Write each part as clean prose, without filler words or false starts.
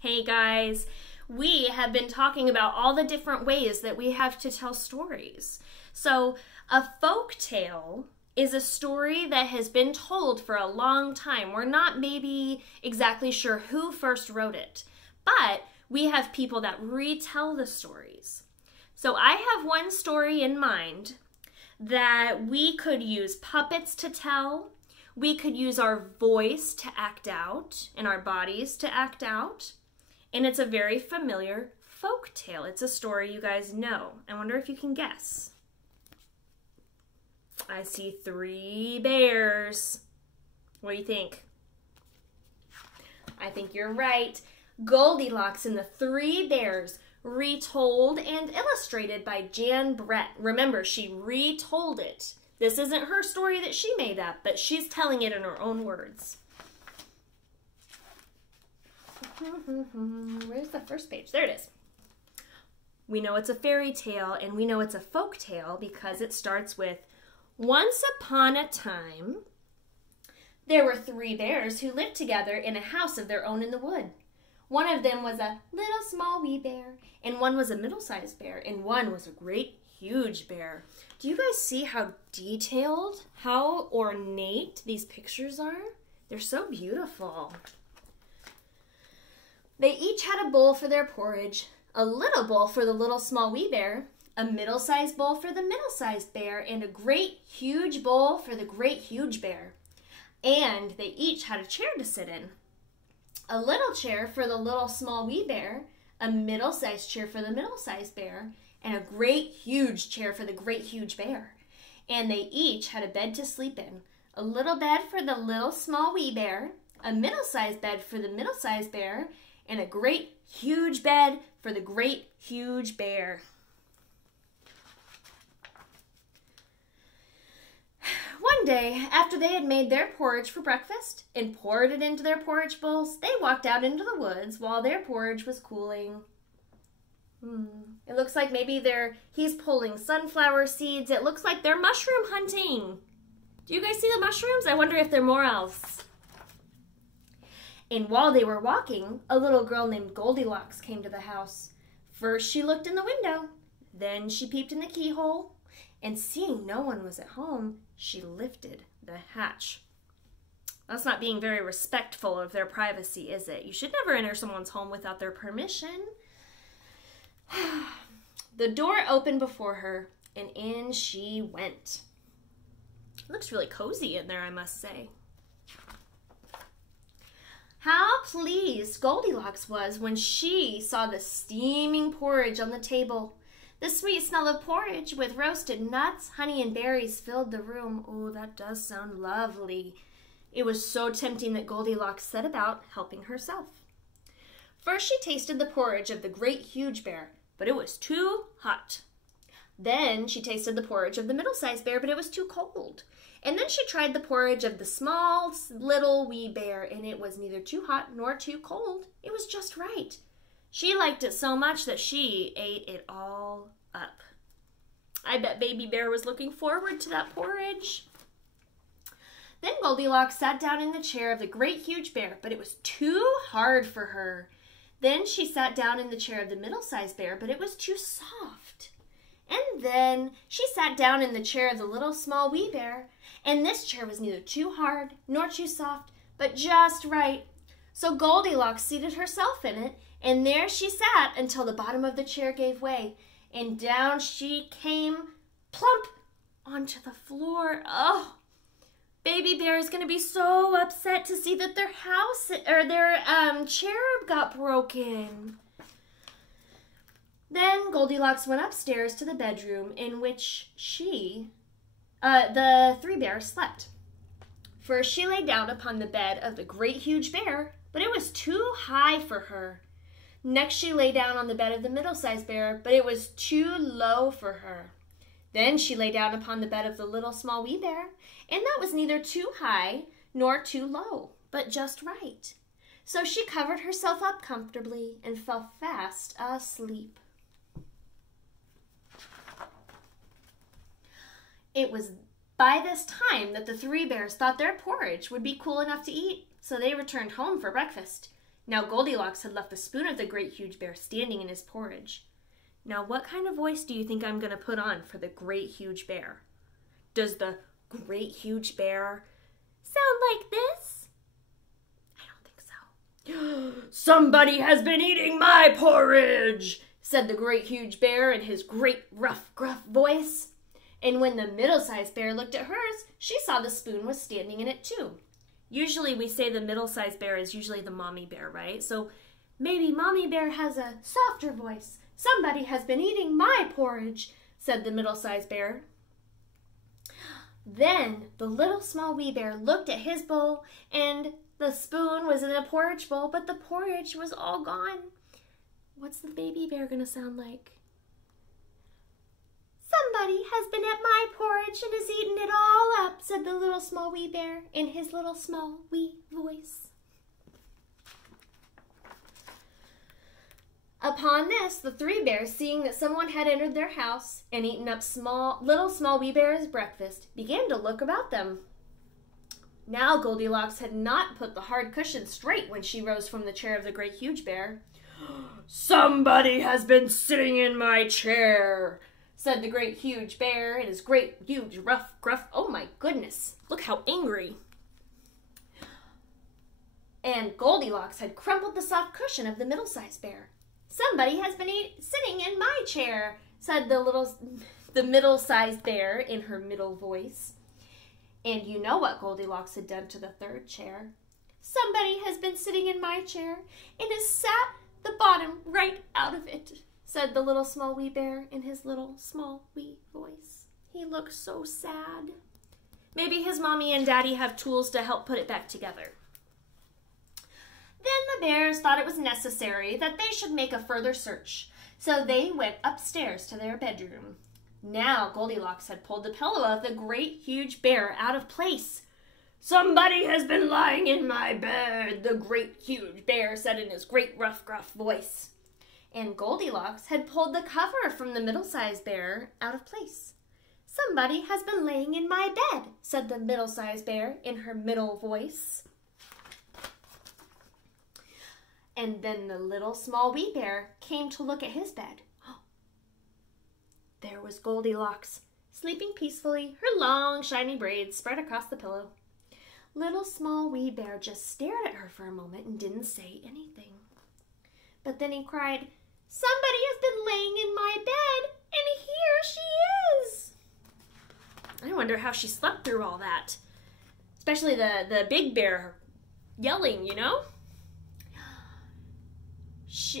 Hey guys, we have been talking about all the different ways that we have to tell stories. So, a folk tale is a story that has been told for a long time. We're not maybe exactly sure who first wrote it, but we have people that retell the stories. So, I have one story in mind that we could use puppets to tell. We could use our voice to act out and our bodies to act out. And it's a very familiar folk tale. It's a story you guys know. I wonder if you can guess. I see 3 bears. What do you think? I think you're right. Goldilocks and the 3 Bears, retold and illustrated by Jan Brett. Remember, she retold it. This isn't her story that she made up, but she's telling it in her own words. Where's the first page? There it is. We know it's a fairy tale, and we know it's a folk tale because it starts with, once upon a time, there were 3 bears who lived together in a house of their own in the wood. One of them was a little small wee bear, and one was a middle-sized bear, and one was a great huge bear. Do you guys see how detailed, how ornate these pictures are? They're so beautiful. They each had a bowl for their porridge, a little bowl for the little small wee bear, a middle-sized bowl for the middle-sized bear, and a great huge bowl for the great huge bear. And they each had a chair to sit in. A little chair for the little small wee bear, a middle-sized chair for the middle-sized bear, and a great huge chair for the great huge bear. And they each had a bed to sleep in. A little bed for the little small wee bear, a middle-sized bed for the middle-sized bear, and a great huge bed for the great huge bear. One day, after they had made their porridge for breakfast and poured it into their porridge bowls, they walked out into the woods while their porridge was cooling. It looks like maybe he's pulling sunflower seeds. It looks like they're mushroom hunting. Do you guys see the mushrooms? I wonder if there are more else. And while they were walking, a little girl named Goldilocks came to the house. First she looked in the window, then she peeped in the keyhole, and seeing no one was at home, she lifted the hatch. That's not being very respectful of their privacy, is it? You should never enter someone's home without their permission. The door opened before her, and in she went. It looks really cozy in there, I must say. How pleased Goldilocks was when she saw the steaming porridge on the table. The sweet smell of porridge with roasted nuts, honey, and berries filled the room. Oh, that does sound lovely. It was so tempting that Goldilocks set about helping herself. First, she tasted the porridge of the great huge bear, but it was too hot. Then she tasted the porridge of the middle-sized bear, but it was too cold. And then she tried the porridge of the small little wee bear, and it was neither too hot nor too cold. It was just right. She liked it so much that she ate it all up. I bet Baby Bear was looking forward to that porridge. Then Goldilocks sat down in the chair of the great huge bear, but it was too hard for her. Then she sat down in the chair of the middle-sized bear, but it was too soft. And then she sat down in the chair of the little small wee bear, and this chair was neither too hard nor too soft, but just right. So Goldilocks seated herself in it, and there she sat until the bottom of the chair gave way, and down she came plump onto the floor. Oh, Baby Bear is going to be so upset to see that their chair got broken. Then Goldilocks went upstairs to the bedroom in which the 3 bears slept. First she lay down upon the bed of the great huge bear, but it was too high for her. Next she lay down on the bed of the middle-sized bear, but it was too low for her. Then she lay down upon the bed of the little small wee bear, and that was neither too high nor too low, but just right. So she covered herself up comfortably and fell fast asleep. It was by this time that the 3 bears thought their porridge would be cool enough to eat, so they returned home for breakfast. Now Goldilocks had left the spoon of the great huge bear standing in his porridge. Now what kind of voice do you think I'm going to put on for the great huge bear? Does the great huge bear sound like this? I don't think so. Somebody has been eating my porridge, said the great huge bear in his great rough gruff voice. And when the middle-sized bear looked at hers, she saw the spoon was standing in it too. Usually we say the middle-sized bear is usually the mommy bear, right? So maybe mommy bear has a softer voice. Somebody has been eating my porridge, said the middle-sized bear. Then the little small wee bear looked at his bowl, and the spoon was in a porridge bowl, but the porridge was all gone. What's the baby bear gonna sound like? Somebody has been at my porridge and has eaten it all up, said the little small wee bear in his little small wee voice. Upon this, the three bears, seeing that someone had entered their house and eaten up little small wee bear's breakfast, began to look about them. Now Goldilocks had not put the hard cushion straight when she rose from the chair of the great huge bear. Somebody has been sitting in my chair, said the great huge bear in his great huge rough gruff. Oh my goodness, look how angry. And Goldilocks had crumpled the soft cushion of the middle-sized bear. Somebody has been sitting in my chair, said the middle-sized bear in her middle voice. And you know what Goldilocks had done to the third chair. Somebody has been sitting in my chair and has sat the bottom right out of it, said the little small wee bear in his little small wee voice. He looked so sad. Maybe his mommy and daddy have tools to help put it back together. Then the bears thought it was necessary that they should make a further search, so they went upstairs to their bedroom. Now Goldilocks had pulled the pillow of the great huge bear out of place. Somebody has been lying in my bed, the great huge bear said in his great rough gruff voice. And Goldilocks had pulled the cover from the middle-sized bear out of place. Somebody has been laying in my bed, said the middle-sized bear in her middle voice. And then the little small wee bear came to look at his bed. There was Goldilocks, sleeping peacefully, her long, shiny braids spread across the pillow. Little small wee bear just stared at her for a moment and didn't say anything. But then he cried, Somebody has been laying in my bed, and here she is. I wonder how she slept through all that. Especially the big bear yelling, you know?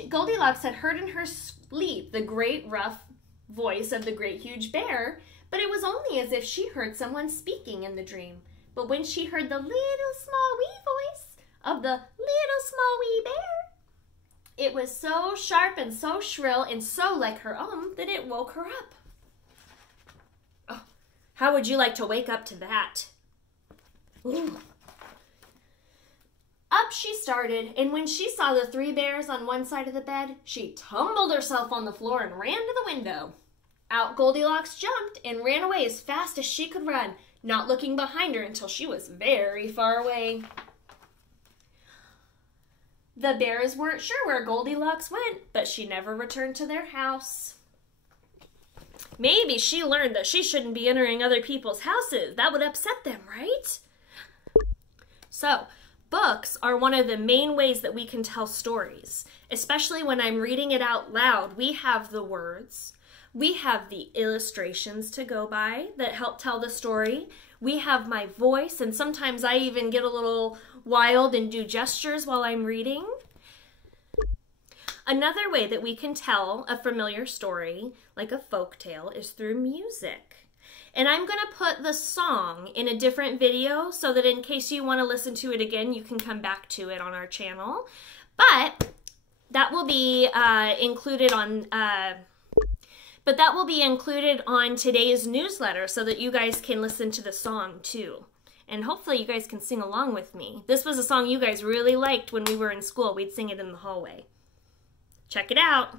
Goldilocks had heard in her sleep the great rough voice of the great huge bear, but it was only as if she heard someone speaking in the dream. But when she heard the little small wee voice of the little small wee bear, it was so sharp and so shrill and so like her own that it woke her up. Oh, how would you like to wake up to that? Ooh. Up she started, and when she saw the three bears on one side of the bed, she tumbled herself on the floor and ran to the window. Out Goldilocks jumped and ran away as fast as she could run, not looking behind her until she was very far away. The bears weren't sure where Goldilocks went, but she never returned to their house. Maybe she learned that she shouldn't be entering other people's houses. That would upset them, right? So, books are one of the main ways that we can tell stories, especially when I'm reading it out loud. We have the words, we have the illustrations to go by that help tell the story, we have my voice, and sometimes I even get a little wild and do gestures while I'm reading. Another way that we can tell a familiar story, like a folk tale, is through music. And I'm going to put the song in a different video so that in case you want to listen to it again, you can come back to it on our channel. But that will be included on today's newsletter so that you guys can listen to the song too. And hopefully you guys can sing along with me. This was a song you guys really liked when we were in school. We'd sing it in the hallway. Check it out.